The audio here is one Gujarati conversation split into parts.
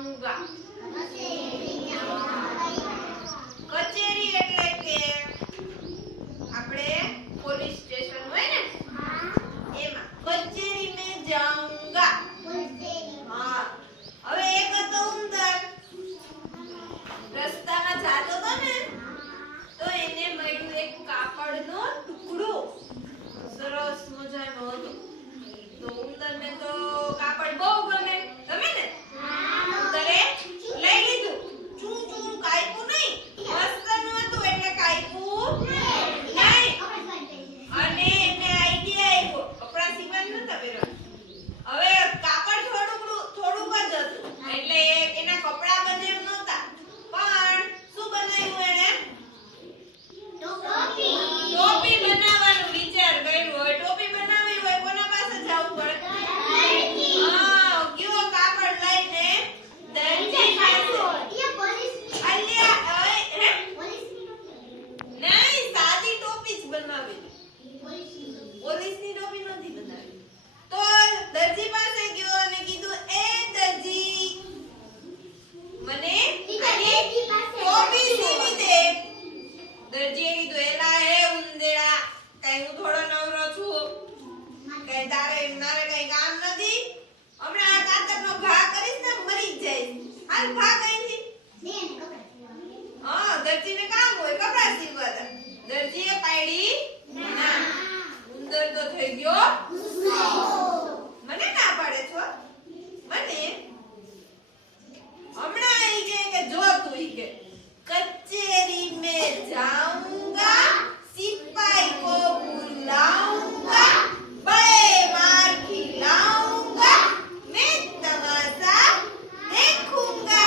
જાઉંગા. કચેરી એટલે કે આપણે પોલીસ સ્ટેશન હોય ને એમાં કચેરી में जाऊंगा. હા હવે એક હતો ઉંદર રસ્તામાં જાતો હતો ને તો એને મળ્યું એક કાપડનો ટુકડો સરસ મજાનો હતો. તો ઉંદરને તો કાપડ બહુ ગમે ને ઉંદરે લઈ લીધું. ચૂ ચૂ કાપ્યું નહીં, મસ્તનું હતું એટલે કાપ્યું નહીં. અને એને આઈડિયા આવ્યો, કપડા સીવવાનું નતા પહેરવા. હવે કાપડ થોડુંક જ હતું એટલે એના કપડા બને એમ નહોતા. પણ શું બનાવ્યું એને? ટોપી બનાવવાનું વિચાર કર્યો. હવે ટોપી બનાવવી હોય કોના પાસે જવું પડે? હા કયો કાપડ લઈને દરજી પાસે. અલ્યા નહીં, સાદી ટોપી જ બનાવી. પોલીસની ટોપી નથી બનાવી. તો દરજી પાસે ગયો અને કીધું એ દરજી મને ટોપી સીવી દે. દરજીએ કીધું એલા હે ઉંદેડા, કઈ હું થોડો નવરો છું, કઈ તારે મારે કઈ કામ નથી. હમણાં આ કાતરનો ઘા કરીશ ને મરી જ જઈશ. હાલ ભાગ અહીંથી. હા દરજીને કામ હોય કપડા સીવવા હતા. દરજીએ પાડી ના. ઉંદર તો થઈ ગયો મને ના પાડે છો મને. હમણાં ઈ કે જો તું ઈ કે कचेरी में जाऊंगा, सिपाही को बुलाऊंगा, बड़े मार खिलाऊंगा, मैं तमाशा देखूंगा.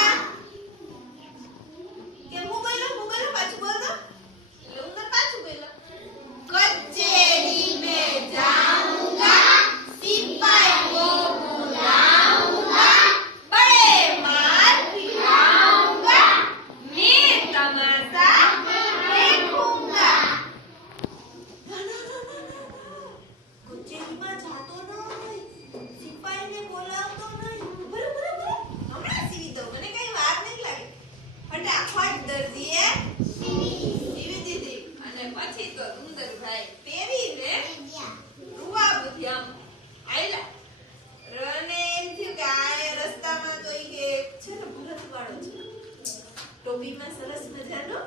કે હું બોલો પાછું બોલો. એટલે ઉંદર પાછું બોલો. कचेरी में जाऊंगा, सिपाही को बुलाऊंगा, बड़े मार खिलाऊंगा, मैं तमाशा देखूंगा. કચેરીમાં જાતો નહીં, સિપાહીને બોલાવતો નહીં. બરોબર હમણાં સીવી દઉં, મને કઈ વાર નહીં લાગે. ફટાફટ દરજીએ સીવી દીધી. અને પછી તો ઉંદરભાઈ પહેરીને રૂવાબુથી આમ આયલા. અને એમ થયું કે આ રસ્તામાં તો ઈ કે છે ને ભરતવાળો છે, ટોપીમાં સરસ મજાનો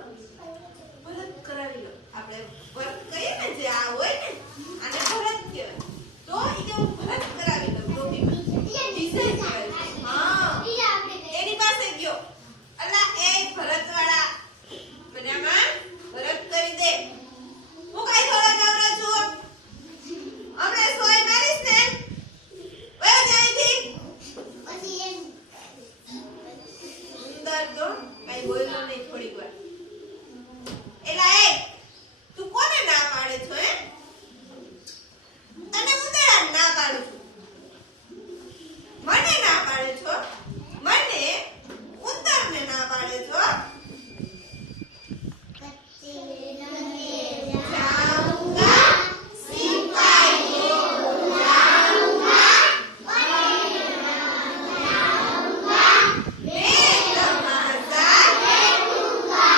ભરત કરાવી લો. આપણે વર્ક કહીએ ને જે આ હોય ને આને ભરત કહેવાય. તો ઈ કે હું ભરત કરાવી લઉં ટોપીમાં. ડિઝાઇન કરાવી. હા એની પાસે ગયો. અલા એ ભરતવાળા મને આમાં ભરત કરી દે. હું કઈ થોડો નવરો છું, હમણાં સોય મારીશ ને વયો જાયથી. ઉંદર તો કઈ બોલ્યો નહીં થોડીક વાર. એલા એ તું કોને ના પાડે છો હે? તને ઉંદરા ના પાડું છું. મને ના પાડે છો? મને ઉંદરને ના પાડે છો? જાઉંગા, સિપાही को बुलाऊंगा, मैं तमाशा देखूंगा.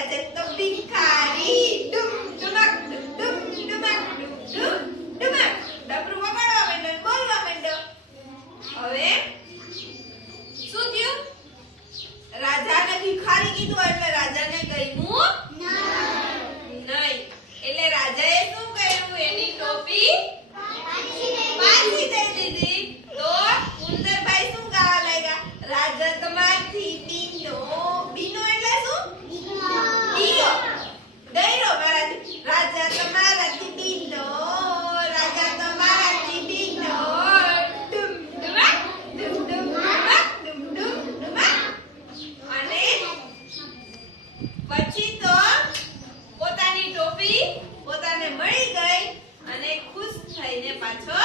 રાજા તો ભિખારી ડુમ ડુમક ડુમ ડુમક ડુમ ડુમ ડુમક ડમરું વગાડવા માંડો ને બોલવા માંડો હવે શું થયું રાજાને ભિખારી કીધું એટલે રાજાને ગમ્યું નહીં એટલે રાજાએ શું કર્યું એની ટોપી પાછી દઈ દીધી તો ઉંદરભાઈ શું ગાવા લાગ્યા રાજા તમારથી બીનો બીનો એટલે શું બીનો દઈરો મારાથી રાજા તમારાથી બીનો રાજા તમારાથી બીનો ડુમ ડુમક ડુમ ડુમ ડુમક ડુમ ડુમ ડુમક અને પછી તો પોતાની ટોપી પોતાને મળી ગઈ અને ખુશ થઈને પાછો